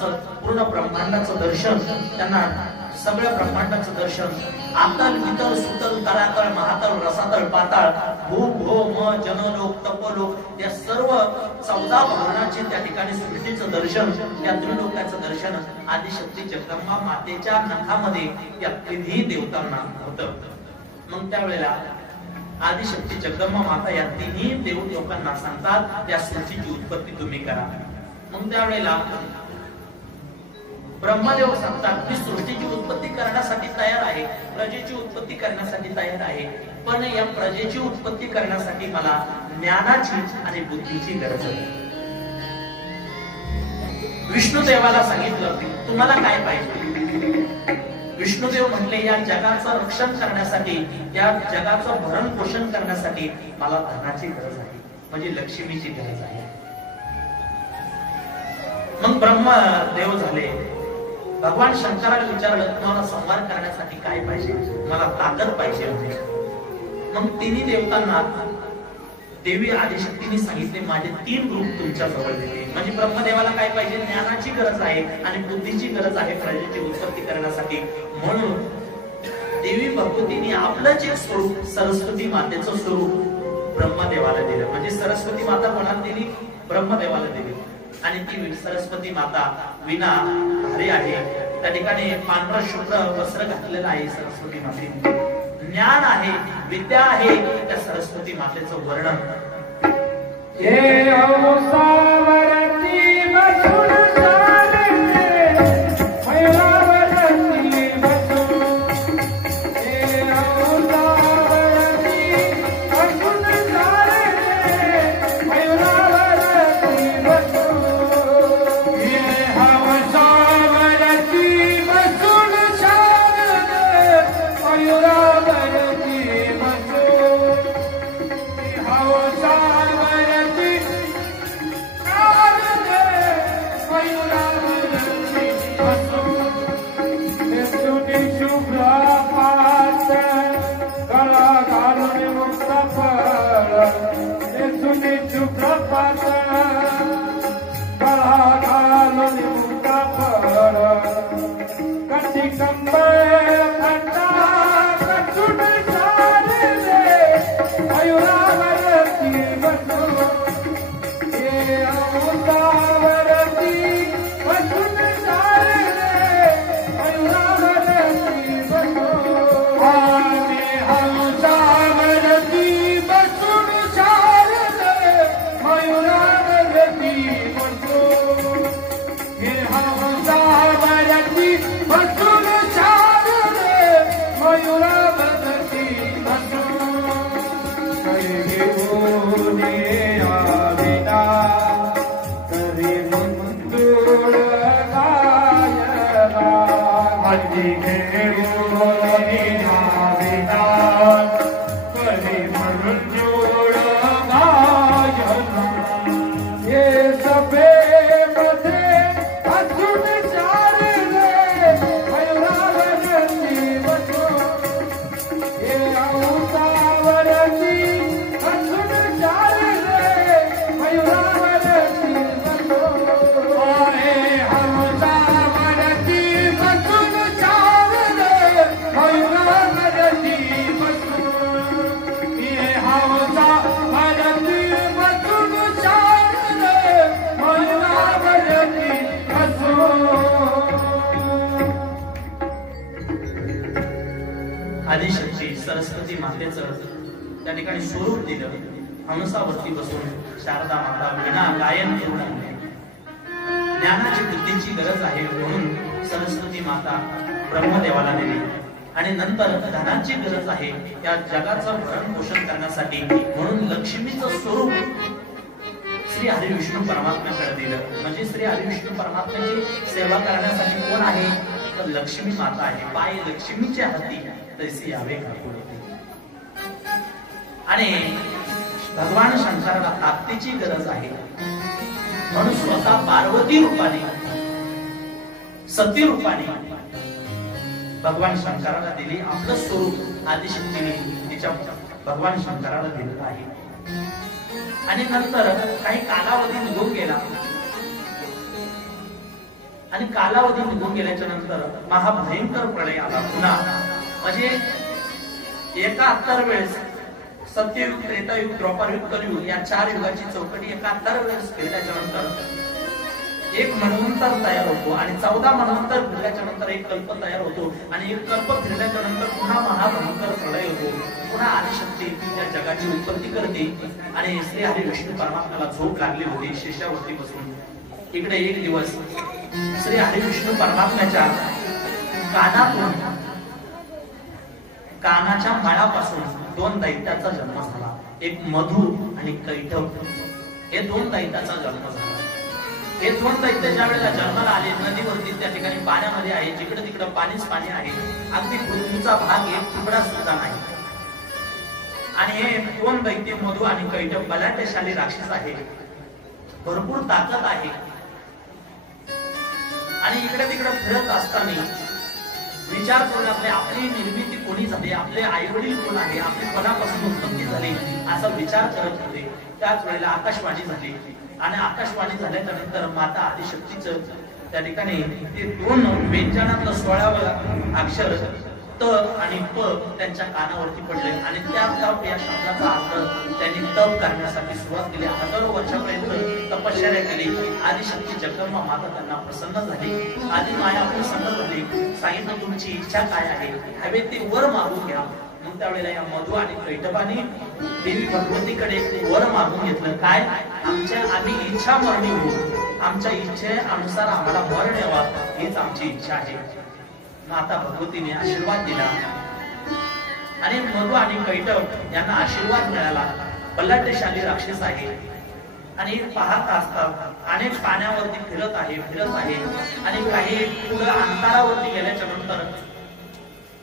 ब्रह्मांडाचं पूर्ण ब्रह्मांडाचं दर्शन, त्यांना सगळ्या ब्रह्मांडाचं दर्शन, आतल वितल सुतल तळातळ महातळ रसातळ पाताळ भू भो म जनलोक तपलोक या सर्व 14 भवनाचे त्या ठिकाणी सृष्टीचं दर्शन, या त्रिलोकाचं दर्शन आदिशक्ती जगदंबा मातेच्या नखामध्ये या तिन्ही देवतांना होतं. मग त्यावेळेला आदिशक्ती जगदंबा माता या तिन्ही देव लोकांना सांगतात या सृष्टीची उत्पत्ती तुम्ही करा. मग त्यावेळेला ब्रह्मदेव सांगतात की सृष्टीची उत्पत्ती करण्यासाठी तयार आहे, प्रजेची उत्पत्ती करण्यासाठी तयार आहे, पण या प्रजेची उत्पत्ती करण्यासाठी मला ज्ञानाची आणि बुद्धीची गरज आहे. विष्णुदेवाला सांगितलं की तुम्हाला काय पाहिजे. विष्णुदेव म्हटले या जगाचं रक्षण करण्यासाठी, या जगाचं भरण पोषण करण्यासाठी मला धनाची गरज आहे, म्हणजे लक्ष्मीची गरज आहे. मग ब्रह्मदेव झाले, भगवान शंकराला विचारलं तुम्हाला संहार करण्यासाठी काय पाहिजे, मला ताकद पाहिजे होती. मग तिन्ही देवतांना देवी आदिशक्तीने सांगितले माझे 3 रूप तुमच्या जवळ दिले. म्हणजे ब्रह्मदेवाला काय पाहिजे, ज्ञानाची गरज आहे आणि बुद्धीची गरज आहे प्रजेची उत्पत्ती करण्यासाठी. म्हणून देवी भगवतीने आपलंच एक स्वरूप सरस्वती मातेचं स्वरूप ब्रह्मदेवाला दिलं. म्हणजे सरस्वती माता कोणाला दिली, ब्रह्मदेवाला दिली. आणि ती सरस्वती माता विना हरे आहे, त्या ठिकाणी पांढरा शुभ्र वस्त्र घातलेलं आहे. सरस्वती माते ज्ञान आहे, विद्या आहे. त्या सरस्वती मातेचं वर्णन आदिशक्ती सरस्वती मातेचं त्या ठिकाणी स्वरूप दिलं. हंसावरती बसून शारदा माता विना गायन करून ज्ञानाची बुद्धीची गरज आहे म्हणून सरस्वती माता ब्रह्मदेवाला दिली. आणि नंतर धनाची गरज आहे या जगाचं भरण पोषण करण्यासाठी म्हणून लक्ष्मीचं स्वरूप श्री हरी विष्णू परमात्म्याकडे दिलं. म्हणजे श्री हरी विष्णू परमात्म्याची सेवा करण्यासाठी कोण आहे, तर लक्ष्मी माता आहे. पाय लक्ष्मीच्या हाती तैसे यावे काकुळे. आणि भगवान शंकराला ताकदीची गरज आहे म्हणून स्वतः पार्वती रूपाने, सती रूपाने भगवान शंकराला दिली. आपलं स्वरूप आदिशक्तीने तिच्या भगवान शंकराला दिलेलं आहे. आणि नंतर काही कालावधी निघून गेला. आणि कालावधी निघून गेल्याच्या नंतर महाभयंकर प्रलय आला पुन्हा. म्हणजे एकाहत्तर वेळेस सत्ययुग, त्रेतायुग, द्वापारयुग, कलियुग या 4 युगाची चौकटी 71 वेळेस फिरल्याच्या नंतर एक मनवंतर तयार होतो आणि 14 मनवंतर फिरल्याच्या नंतर एक कल्प तयार होतो आणि एक कल्प फिरल्याच्या नंतर पुन्हा महाभयंकर प्रलय होतो. पुन्हा आदिशक्ती त्या जगाची उत्पत्ती करते आणि श्री हरी विष्णू परमात्म्याला झोप लागली होती शेषावरती बसून. इकडे एक दिवस श्री हरी विष्णू परमात्म्याच्या कानातून, कानाच्या मळापासून 2 दैत्याचा जन्म झाला. एक मधु आणि कैटभ हे 2 दैत्याचा जन्म झाला. हे 2 दैत्य ज्या वेळेला जन्माला आले, नदीवरती त्या ठिकाणी पाण्यामध्ये आहे, जिकडे तिकडे पाणीच पाणी आहे, अगदी पृथ्वीचा भाग एक तुकडा सुद्धा नाही. आणि हे 2 दैत्य मधु आणि कैटभ बलाढ्यशाली राक्षस आहे, भरपूर ताकद आहे. आणि इकडे तिकडे फिरत असताना विचार करू लागले, आपली निर्मिती कोणी झाली, आपले आई वडील कोण आहे, आपली कोणापासून उत्पत्ती झाली, असा विचार करत होते. त्याच वेळेला आकाशवाणी झाली आणि आकाशवाणी झाल्याच्या नंतर माता आदिशक्तीचं त्या ठिकाणी ते 2 व्यंजनातलं 16वं अक्षर त आणि प त्यांच्या कानावरती पडले आणि त्या तप या शब्दाचा अर्थ त्यांनी तप करण्यासाठी सुरुवात केली. हजारो वर्षापर्यंत तपश्चर्या केली. आदिशक्ती जगदंबा माता त्यांना प्रसन्न झाली. आदि माया प्रसन्न झाली. सांगितलं तुमची इच्छा काय आहे, हवे ते वर मागून घ्या. मग त्यावेळेला या मधु आणि कैटभाने देवी भगवतीकडे वर मागून घेतलं. काय, आम्ही इच्छा मरणी होऊ, आमच्या इच्छेनुसार आम्हाला मरण यावा, हीच आमची इच्छा आहे. माता भगवतीने आशीर्वाद दिला आणि मधु आणि कैटभ यांना आशीर्वाद मिळाला. बलाढ्यशाली राक्षस आहे आणि पाहत असतात अनेक पाण्यावरती फिरत आहे आणि काही पुढे अंतरावरती गेल्याच्या नंतर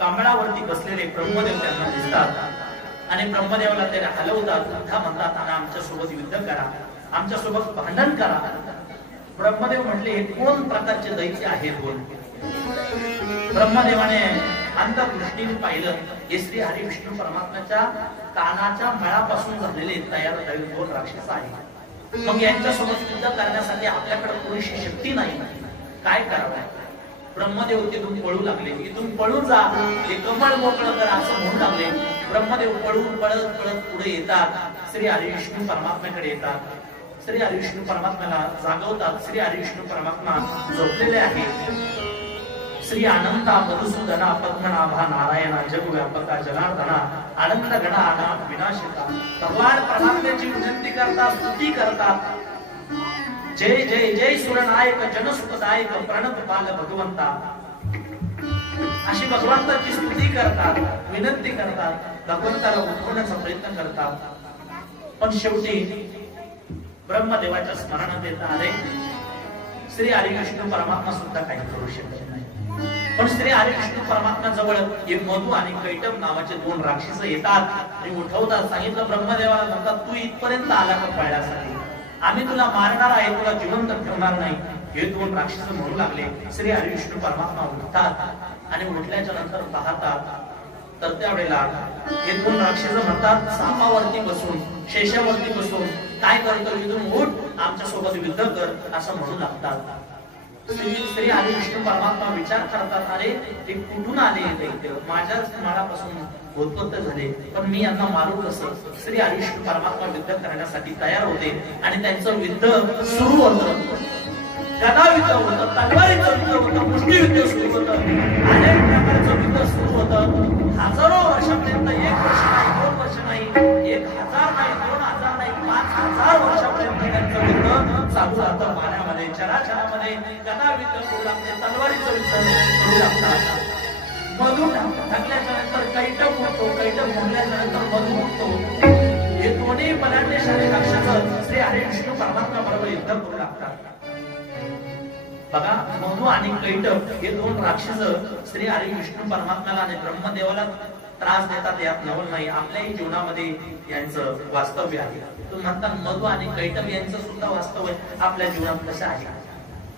कमळावरती बसलेले ब्रह्मदेव त्यांना दिसतात आणि ब्रह्मदेवाला ते हलवतात, सुद्धा म्हणतात आणि आमच्या सोबत युद्ध करा, आमच्या सोबत भांडण करा. ब्रह्मदेव म्हटले, हे 2 प्रकारचे दैत्य आहेत. 2 ब्रह्मदेवाने अंतर्दृष्टीने पाहिलं, हे श्री हरी विष्णू परमात्म्याच्या कानाच्या मळापासून झालेले तयार 2 राक्षस आहेत. मग यांच्यासोबत युद्ध करण्यासाठी आपल्याकडे पुरेशी शक्ती नाही, काय करावं. ब्रह्मदेव तिथून पळू लागले, इथून पळून जा, हे कमळ मोकळं करा असं म्हणू लागले. ब्रह्मदेव पळत पुढे येतात, श्री हरी विष्णू परमात्म्याकडे येतात. श्री हरी विष्णू परमात्म्याला जागवतात. श्री हरी विष्णू परमात्मा झोपलेले आहेत. श्री अनंता मधुसूदना पद्मनाभा नारायणा जगव्यापका जनार्दना आनंद गणा विनाशिता. भगवान परमात्म्याची विनंती करतात, स्तुती करतात. जय जय जय सुरनायक जनसुखदायक प्रणत पाल भगवंता, अशी भगवंताची स्तुती करतात, विनंती करतात, भगवंताला उठवण्याचा प्रयत्न करतात. पण शेवटी ब्रह्मदेवाच्या स्मरणात येत आले, श्री हरी विष्णू परमात्मा सुद्धा काही करू शकत नाही. पण श्री हरी विष्णू परमात्मा जवळ हे मधु आणि कैटभ नावाचे 2 राक्षस येतात आणि उठवतात. सांगितलं ब्रह्मदेवाला, म्हणतात तू इथपर्यंत आला का पळण्यासाठी, आम्ही तुला मारणार आहे, तुला जिवंत ठेवणार नाही. हे 2 राक्षस म्हणू लागले. श्री हरी विष्णू परमात्मा उठतात आणि उठल्याच्या नंतर पाहतात तर त्यावेळेला हे 2 राक्षस म्हणतात, सापावरती बसून, शेषावरती बसून काय करतो, इथून उठ, आमच्या सोबत युद्ध कर असं म्हणू लागतात. श्री हरी विष्णू परमात्मा विचार करतात, अरे ते कुठून आले, माझ्याच मळापासून उत्पन्न झाले, पण मी यांना मारू कसं. श्री हरी विष्णू परमात्मा युद्ध करण्यासाठी तयार होते आणि त्यांचं युद्ध सुरू होतं. गदायुद्ध होतं, तलवारीचं युद्ध होतं, मुष्टियुद्ध सुरू होतं, अनेक प्रकारचं युद्ध सुरू होतं. हजारो वर्षापर्यंत, 1 वर्ष नाही, 2 वर्ष नाही, 1000 नाही, 2000 नाही, 5000 वर्षापर्यंत त्यांचं युद्ध चालू राहतं. पाण्यामध्ये, चराचरामध्ये गदायुद्ध सुरू लागते, तलवारीचं युद्ध सुरू लागतात. मधु थकल्याच्या नंतर कैटभ उठतो, कैटभ उठल्याच्या नंतर मधु उठतो. हे 2 बलाढ्यशाली राक्षस श्री हरी विष्णू परमात्मा बरोबर युद्ध करू लागतात. बघा, मधु आणि कैटभ हे 2 राक्षस श्री हरी विष्णू परमात्म्याला आणि ब्रह्मदेवाला त्रास देतात, यात नवल नाही. आपल्याही जीवनामध्ये यांचं वास्तव्य आहे. तुम्ही म्हणता मधु आणि कैटभ यांचं सुद्धा वास्तव्य आपल्या जीवनात कसं आहे.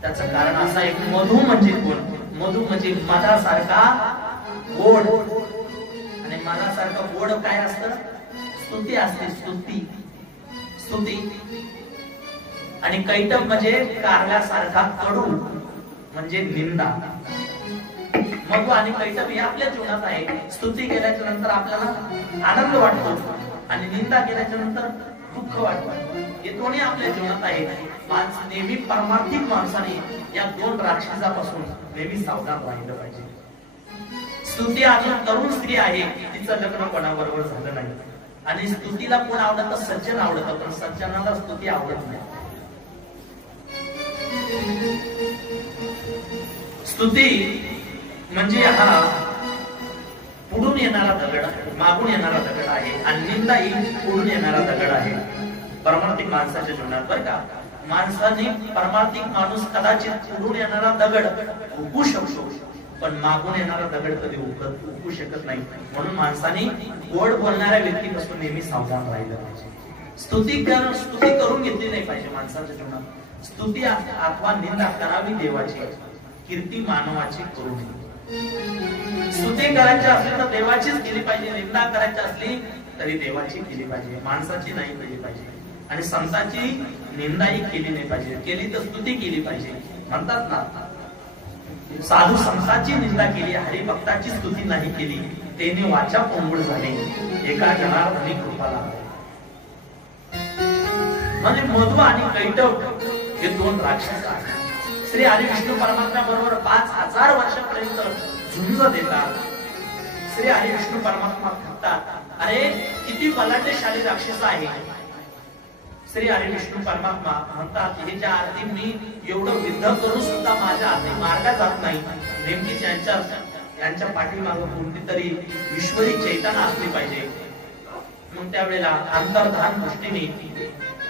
त्याचं कारण असं आहे, मधु म्हणजे कोण. मधु म्हणजे मधासारखा गोड, आणि मधासारखा गोड काय असतं, स्तुती असते, स्तुती. आणि कैटभ म्हणजे कारल्यासारखा कडू. म्हणजे निंदा. मधु आणि कैटभ हे आपल्या जीवनात आहे. स्तुती केल्याच्या नंतर आपल्याला आनंद वाटतो आणि निंदा केल्याच्या नंतर दुःख वाटतं. हे दोन्ही आपल्या जीवनात आहे. माणूस नेहमी परमार्थिक माणसाने या दोन राक्षसापासून नेहमी सावधान राहिलं पाहिजे. स्तुती अजून तरुण स्त्री आहे, तिचं लग्न कोणाबरोबर झालं नाही आणि स्तुतीला कोण आवडतं? सज्जन आवडतं, पण सज्जनाला स्तुती आवडत नाही. स्तुती म्हणजे हा पुढून येणारा दगड, मागून येणारा दगड आहे आणि निंदा ही पुढून येणारा दगड आहे परमार्थिक माणसाच्या जीवनात. बरं का, माणसाने परमार्थिक माणूस कदाचित पुढून येणारा दगड उगवू शकतो, पण मागून येणारा दगड कधी उगवू शकत नाही. म्हणून माणसाने गोड बोलणाऱ्या व्यक्तीपासून नेहमी सावधान राहिलं पाहिजे. स्तुती करून घेतली नाही पाहिजे माणसाच्या जीवनात. स्तुती अथवा निंदा करावी देवाची, कीर्ती मानवाची करू नये. स्तुती करायची असली तर देवाचीच केली पाहिजे, निंदा करायची असली तरी देवाची केली पाहिजे, माणसाची नाही केली पाहिजे. आणि संतांची निंदाही केली नाही पाहिजे, केली तर स्तुती केली पाहिजे. म्हणतात ना, साधू संतांची निंदा केली, हरिभक्ताची स्तुती नाही केली, तेने वाचा पोंगळ झाली, एका जनार्दनी कृपा लाभली. म्हणजे मधु आणि कैटभ हे दोन राक्षस आहेत. श्री हरी विष्णू परमात्म्या बरोबर 5000 वर्षापर्यंत झुंज देतात. श्री हरी विष्णू परमात्मा म्हणतात, अरे किती बलाढ्यशाली राक्षस आहे. श्री हरी विष्णू परमात्मा म्हणतात, ह्याच्या आरती मी एवढं युद्ध करून सुद्धा माझ्या हाती मारला जात नाही. नेमकीच यांच्या पाठीमागे कोणती तरी ईश्वरी चैतन्य असली पाहिजे. मग त्यावेळेला अंतर्धान दृष्टीने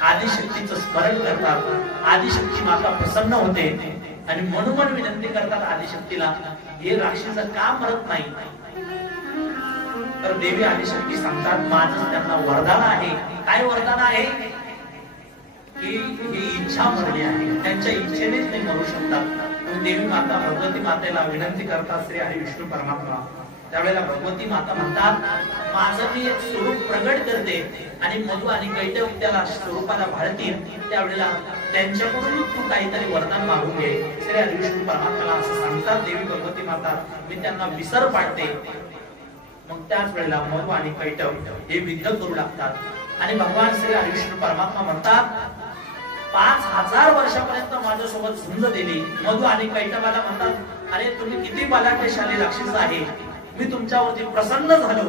आदिशक्तीचं स्मरण करतात. आदिशक्ती माता प्रसन्न होते आणि मनोमन विनंती करतात आदिशक्तीला, हे राक्षस का मरत नाही? तर देवी आदिशक्ती सांगतात, माझं त्यांना वरदान आहे. काय वरदान आहे? की ही इच्छा मरली आहे, त्यांच्या इच्छेनेच ते मरू शकतात. देवी माता भगवती मातेला विनंती करतात श्री हरी विष्णू परमात्मा. त्यावेळेला भगवती माता म्हणतात, माझं मी एक स्वरूप प्रगट करते आणि मधु आणि कैटभ त्याला स्वरूपाला भाळतील. त्यावेळेला त्यांच्याकडून तू काहीतरी वरदान मागून घे. श्री हरी विष्णू परमात्म्याला असं सांगतात देवी भगवती माता, मी त्यांना विसर पाडते. मग त्याच वेळेला मधु आणि कैटभ हे युद्ध करू लागतात आणि भगवान श्री हरी विष्णू परमात्मा म्हणतात, 5000 वर्षापर्यंत माझ्यासोबत झुंज दिली. मधु आणि कैटभाला म्हणतात, अरे तुम्ही किती बलाढ्यशाली राक्षस आहे, मी तुमच्यावरती प्रसन्न झालो.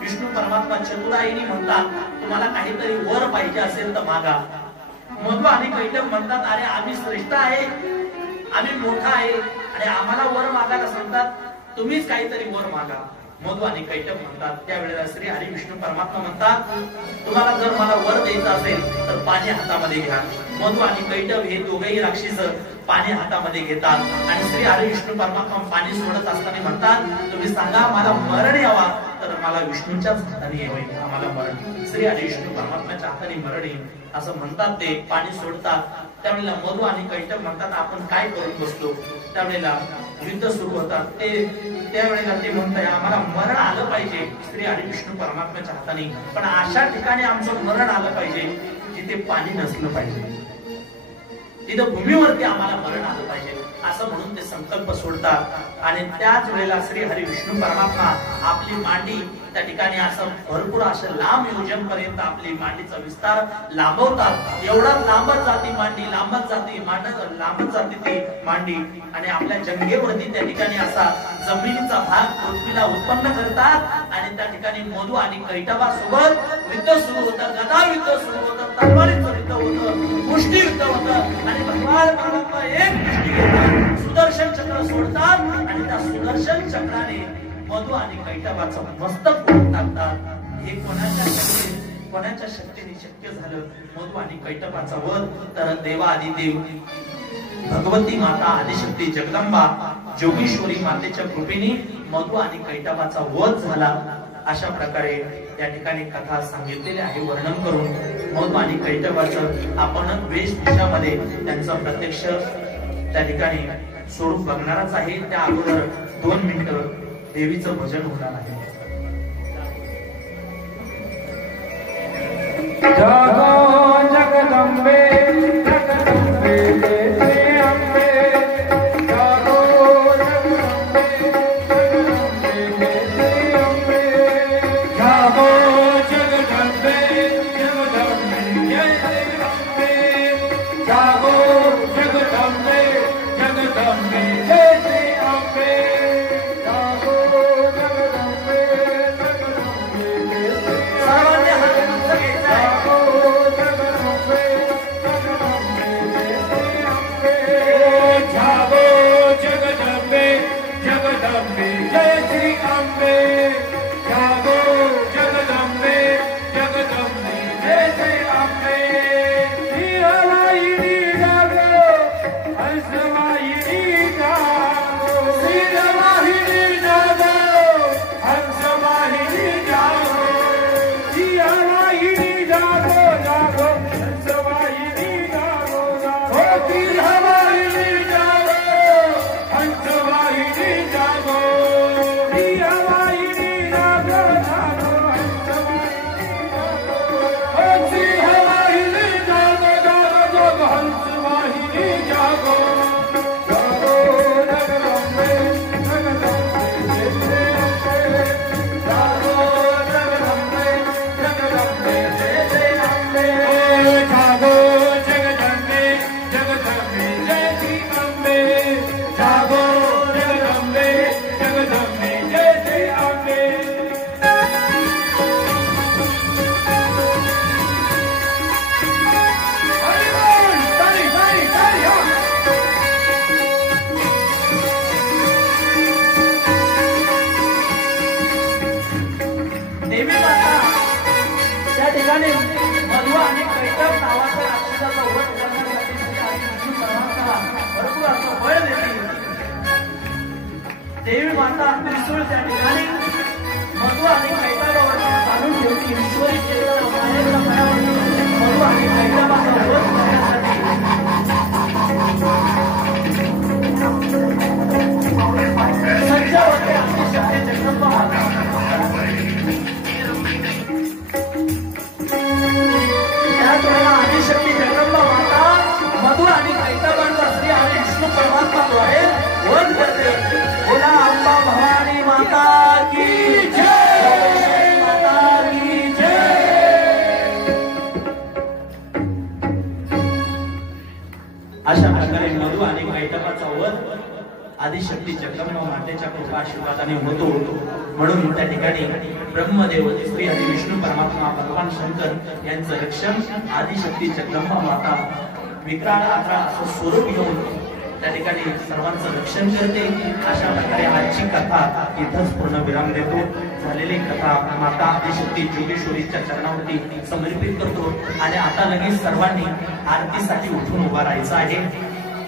विष्णू परमात्मा चतुराईनी म्हणतात, तुम्हाला काहीतरी वर पाहिजे असेल तर मागा. मधु आणि कैटभ म्हणतात, अरे आम्ही श्रेष्ठ आहे, आम्ही मोठा आहे आणि आम्हाला वर मागायला सांगतात, तुम्हीच काहीतरी वर मागा. मधु आणि कैटभ म्हणतात, त्यावेळेला श्री हरी विष्णू परमात्मा म्हणतात, तुम्हाला जर मला वर द्यायचं असेल तर पाणी हातामध्ये घ्या. मधु आणि कैटभ हे दोघेही राक्षस पाणी हातामध्ये घेतात आणि श्री हरी विष्णू परमात्मा पाणी सोडत असताना म्हणतात, तुम्ही सांगा मला मरण यावा तर मला विष्णूच्याच हाताने येईल, आम्हाला मरण श्री हरी विष्णू परमात्म्याच्या हाताने मरण येईल असं म्हणतात. ते पाणी सोडतात. त्यावेळेला मधु आणि कैटभ म्हणतात, आपण काय करून बसलो? त्यावेळेला युद्ध सुरू होतात. त्यावेळेला ते म्हणतात, आम्हाला मरण आलं पाहिजे श्री हरी विष्णू परमात्म्याच्या हाताने, पण अशा ठिकाणी आमचं मरण आलं पाहिजे जिथे पाणी नसलं पाहिजे, तिथं भूमीवरती आम्हाला मरण आलं पाहिजे असं म्हणून ते संकल्प सोडतात. आणि त्याच वेळेला श्री हरी विष्णू परमात्मा आपली मांडी त्या ठिकाणी असं भरपूर असं लांब योजन पर्यंत आपली मांडीचा विस्तार लांबवतात. एवढा लांबच जाती मांडी, लांबच जाती ती मांडी आणि आपल्या जंगेवरती त्या ठिकाणी असा जमिनीचा भाग पृथ्वीला उत्पन्न करतात आणि त्या ठिकाणी मधु आणि कैटभासोबत युद्ध सुरू होतं. गदा युद्ध सुरू होतं, तलवारीचं युद्ध होतं, मुष्टी युद्ध होतं आणि भगवान परमात्मा एक मुष्टी घेतात, सुदर्शन चक्र सोडतात आणि त्या सुदर्शन चक्राने मधु आणि कैटभाचं मस्तक फोडून टाकतात. हे कोणाच्या शक्तीने शक्य झालं? मधु आणि कैटभाचा वध. तर देवादिदेव भगवती माता आदिशक्ती जगदंबा जोगेश्वरी मातेच्या कृपेने मधु आणि कैटभाचा वध झाला. अशा प्रकारे या ठिकाणी कथा सांगितलेली आहे. वर्णन करून मधु आणि कैटभाचं आपण वेशभूषामध्ये त्यांचं प्रत्यक्ष त्या ठिकाणी स्वरूप बघणारच आहे. त्या अगोदर 2 मिनिटं देवीचं भजन होणार आहे. जगदंबे जगदंबे जय अंबे जागो जगदंबे जगदंबे जय श्री अम्बे जागो जगदंबे जगदंबे जय श्री सर्वांनी हात उंच घ्यायचा आहे. जागो जगदंबे जगदंबे जय श्री अम्बे जागो जगदंबे जगदंबे जय श्री अम्बे जागो जगदंबे जगदंबे जय श्री अम्बे श्रीहवाईनी जागो हंसवाहिनी जागो श्रीहवाहिनी जागो हंसवाहिनी जागो श्रीहवाहिनी जागो जागो हंसवाहिनी जागो जागो श्रीहवाहिनी जागो हंसवाहिनी जागो श्रीहवाहिनी जागो जागो हंसवाहिनी जागो श्रीहवाहिनी जागो जागो जागो हंसवाहिनी जागो जागो जगदंबे जगदंबे जय श्री अम्बे जागो जगदंबे जगदंबे जय श्री अम्बे जागो जगदंबे जगदंबे जय श्री अम्बे जागो जगदंबे जगदंबे जय श्री अम्बे हरि बोल ताली ताली ताली हाँ देवी माता त्या ठिकाणी मधु आणि कैटभ नावाच्या राक्षसाचा वध करण्यासाठी श्री हरी विष्णू परमात्मा भरपूर असं बळ देते. देवी माता त्रिशूळ त्या ठिकाणी मधु आणि कैटभावर चालून ठेवली. ईश्वरी चेतना मायेच्या बळावर मधु आणि कैटभाचा वध करण्यासाठी सज्ज होते आदिशक्ती जगदंबा माता. त्याच वेळेला आदिशक्ती जगदंबा माता मधु आणि कैटभाचा श्री हरी विष्णू परमात्माद्वारे वध करते. बोला अंबा भवानी माता की जय, माता की जय. अशा प्रकारे मधु आणि कैटभाचा वध आदिशक्ती जगदंबा मातेच्या कृपा आशीर्वादाने होतो. म्हणून त्या ठिकाणी ब्रह्मदेव श्री हरी विष्णू परमात्मा भगवान शंकर यांचं रक्षण आदिशक्ती जगदंबा माता विक्राळ आकाळ असं स्वरूप घेऊन त्या ठिकाणी सर्वांचं रक्षण करते. अशा प्रकारे आजची कथा इथंच पूर्ण विराम देतो. झालेली कथा माता आदिशक्ती जोगेश्वरीच्या चरणावरती समर्पित करतो आणि आता लगेच सर्वांनी आरतीसाठी उठून उभा राहायचं आहे.